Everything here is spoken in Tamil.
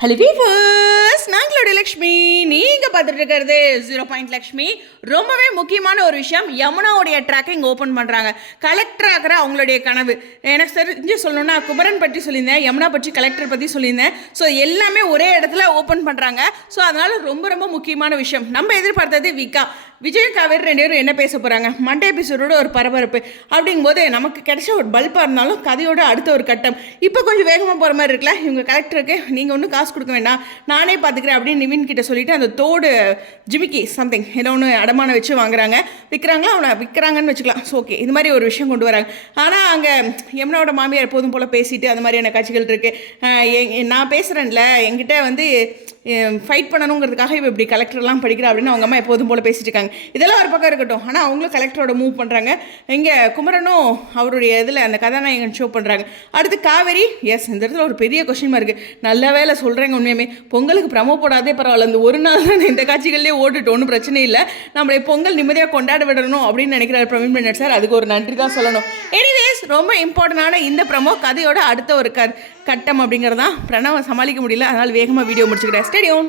Hello viewers, நாங்களோட Lakshmi. நீங்கள் பார்த்துட்டு இருக்கிறது 0 லக்ஷ்மி. ரொம்பவே முக்கியமான ஒரு விஷயம், யமுனாவுடைய ட்ராக்கை இங்கே ஓப்பன் பண்ணுறாங்க. கலெக்டர் ஆகிற அவங்களுடைய கனவு. எனக்கு தெரிஞ்சு சொல்லணும்னா குமரன் பற்றி சொல்லியிருந்தேன், யமுனா பற்றி கலெக்டர் பற்றி சொல்லியிருந்தேன். ஸோ எல்லாமே ஒரே இடத்துல ஓப்பன் பண்ணுறாங்க. ஸோ அதனால் ரொம்ப ரொம்ப முக்கியமான விஷயம். நம்ம எதிர்பார்த்தது விஜய் காவேரி 2 பேரும் என்ன பேச போகிறாங்க, மண்டே எபிசோடோட ஒரு பரபரப்பு அப்படிங்கும்போது நமக்கு கிடைச்ச ஒரு பல்பாக இருந்தாலும் கதையோட அடுத்த ஒரு கட்டம் இப்போ கொஞ்சம் வேகமாக போகிற மாதிரி இருக்குல்ல. இவங்க கலெக்டருக்கு நீங்கள் ஒன்றும் காசு கொடுக்க வேண்டாம், நானே பார்த்துக்கிறேன் அப்படின்னு நிவின் கிட்ட சொல்லிட்டு அந்த தோடு ஜிமிக்கி சம்திங் ஏதோ ஒன்று அடமான வச்சு வாங்குறாங்க. விற்கிறாங்களா, அவனை விற்கிறாங்கன்னு வச்சுக்கலாம். ஸோ ஓகே, இது மாதிரி ஒரு விஷயம் கொண்டு வராங்க. ஆனால் அங்கே யமுனாவோட மாமியார் எப்போதும் போல் பேசிட்டு அந்த மாதிரியான காட்சிகள் இருக்குது. நான் பேசுகிறேன்ல, என்கிட்ட வந்து ஃபைட் பண்ணணுங்கிறதுக்காக இப்போ இப்படி கலெக்டர்லாம் படிக்கிறா அப்படின்னு அவங்க அம்மா எப்போதும் போல் பேசிட்டு இருக்காங்க. இதெல்லாம் ஒரு பக்கம் இருக்கட்டும், ஆனால் அவங்களும் கலெக்டரோட மூவ் பண்ணுறாங்க. இங்கே குமரனும் அவருடைய இதில் அந்த கதாநாயகன் ஷோ பண்ணுறாங்க. அடுத்து காவேரி. எஸ், இந்த இடத்துல ஒரு பெரிய கொஸ்டின் இருக்குது. நல்ல வேலை சொல்கிறேங்க. உண்மையுமே பொங்கலுக்கு ப்ரமோ போடாதே பரவாயில்ல, இந்த ஒரு நாள் தான் இந்த காட்சிகள்லேயே ஓட்டுட்டு ஒன்றும் பிரச்சனை இல்லை, நம்மளை பொங்கல் நிம்மதியாக கொண்டாட விடணும் அப்படின்னு நினைக்கிறார் பிரவீன் பன்னட் சார். அதுக்கு ஒரு நன்றி தான் சொல்லணும். எனிவேஸ், ரொம்ப இம்பார்ட்டண்டான இந்த ப்ரமோ கதையோட அடுத்த ஒரு கட்டம் அப்படிங்கிறது தான். பிரணவ சமாளிக்க முடியல, அதனால் வேகமாக வீடியோ முடிச்சுக்கிறேன். ஸ்டேடியம்.